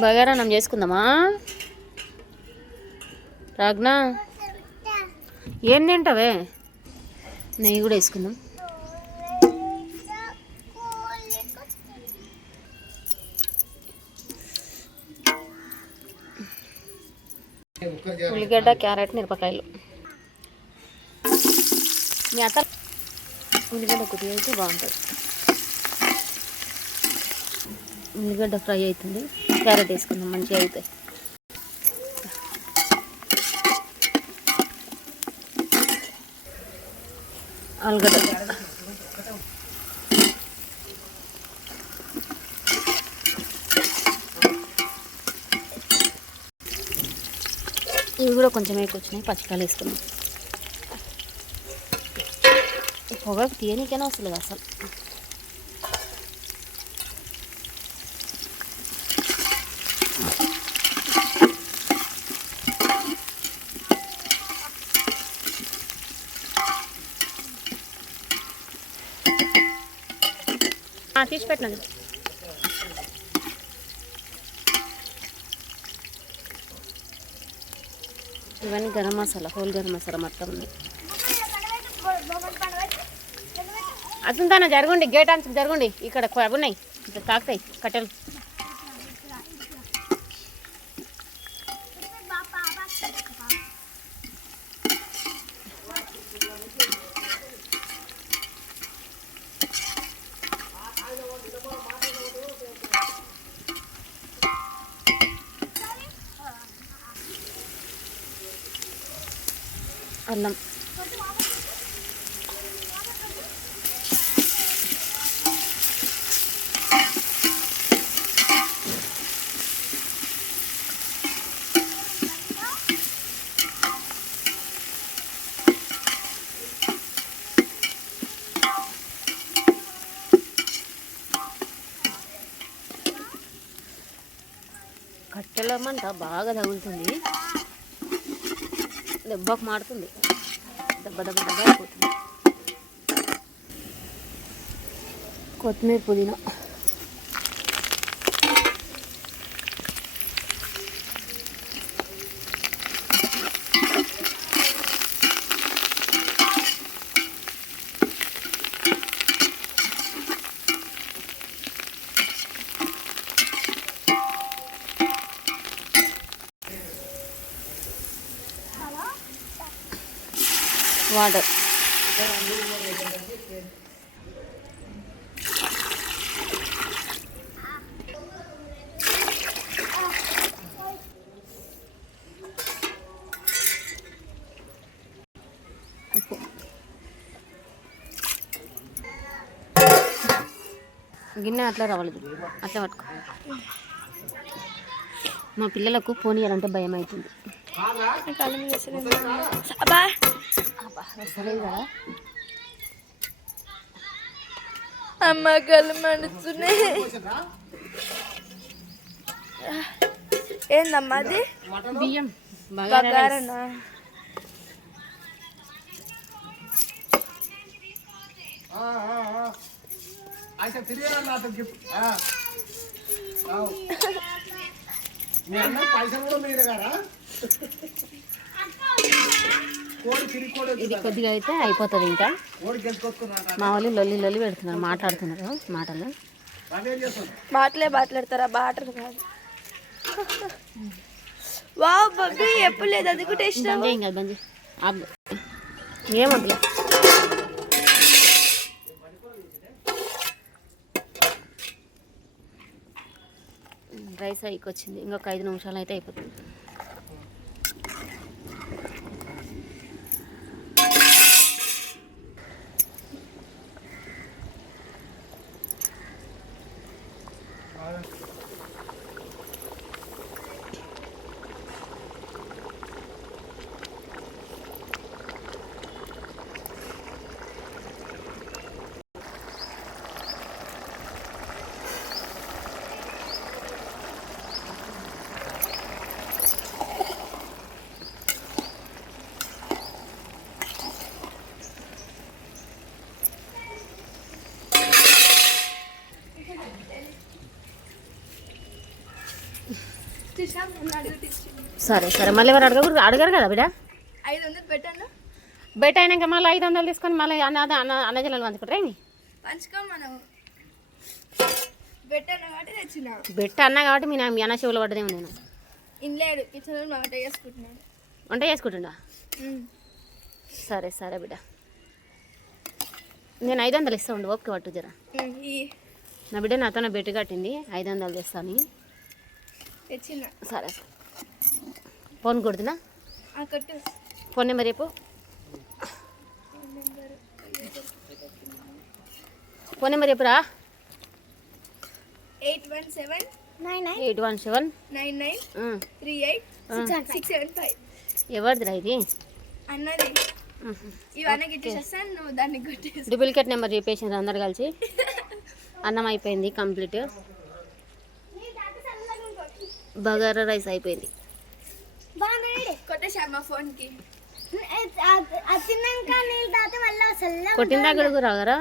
బగారాన్నం చేసుకుందామా? రాగ్నా ఏం తింటావే? నెయ్యి కూడా వేసుకుందాం. ఉల్లిగడ్డ, క్యారెట్, మిరపకాయలు. మీ అత్త ఉల్లిగడ్డ కొద్దిగా అయితే బాగుంటుంది. ఉల్లిగడ్డ ఫ్రై అవుతుంది. క్యారెట్ వేసుకుందాం, మంచిగా అవుతాయి. ఆలుగడ్డ ఇవి కూడా కొంచెం వచ్చినాయి. పచ్చికాయలు వేసుకున్నాం. పొగకు తీయనికైనా వస్తుంది అసలు. తీసి పెట్టినది. ఇవన్నీ గరం మసాలా, హోల్ గరం మసాలా మొత్తం ఉంది. అతుంటానా జరగండి, గేట్ అంత జరగండి. ఇక్కడ ఉన్నాయి, ఇక్కడ తాకుతాయి కట్టెలు. అల్లం, కట్టెలమంట బాగా తగులుతుంది. దెబ్బకు మాడుతుంది. దెబ్బ దెబ్బ దెబ్బ అయిపోతుంది. కొత్తిమీర, పుదీనా. వాటర్. గిన్నె అట్లా రావాలి, అట్లా పట్టుకో. మా పిల్లలకు పోనీయాలంటే భయం అవుతుంది. అమ్మ కళ్ళు మండుతున్నాయి. ఏందమ్మా అది? బియ్యం బగారనా? ఇది కొద్దిగా అయితే అయిపోతుంది. ఇంకా మా వాళ్ళు లొల్లి పెడుతున్నారు, మాట్లాడుతున్నారు మాటలు. మాట్లాడతారా? బాటలు కాదు. వావ్ బబ్బీ, ఎప్పుడు లేదు. అది కూడా టేస్ట్ బంజీ ఏమొద్దులే. రైస్ అయికొచ్చింది. ఇంకొక 5 నిమిషాలు అయితే అయిపోతుంది. కృష్ణ మొన్న అడుగుతే ఇచ్చిండు. సరే సరే మళ్ళీ ఎవరు అడగరు కదా బిడ్డ 500 పెట్టాను బెట్ అయినాక మళ్ళీ 500 తీసుకొని మళ్ళీ అన్నజనాలు పంచుకుంటారా ఏమి పంచుకో మనం పెట్టాను కాబట్టి తెచ్చిన బెట్ అన్నా కాబట్టి మీ అన్న చెవులు పడ్డదేమో నేను ఇన్లేడు కిచెన్ మా వంట చేసుకుంటున్నాడు వంట చేసుకుంటుండా సరే సరే బిడ్డ నేను 500 ఇస్తా ఉండు ఓకే పట్టు జరా నా బిడ్డ నాతో బెట్ కట్టింది 500 తెస్తాను తెచ్చిన సరే ఫోన్ కొడుతున్నా కొట్టు ఫోన్ నెంబర్ చెప్పు ఫోన్ నెంబర్ చెప్పురా 817 ఎవరిదిరా ఇది అన్నది ఇవన్నీ గిట్టేస్తాను నువ్వు దాన్ని కొట్టేసి డూప్లికేట్ నెంబర్ చెప్పేసింది అందరు కలిసి అన్నం అయిపోయింది కంప్లీట్ బగారా రైస్ అయిపోయింది కొట్టేసా ఫోన్కి కొట్టిన దగ్గర రాగరా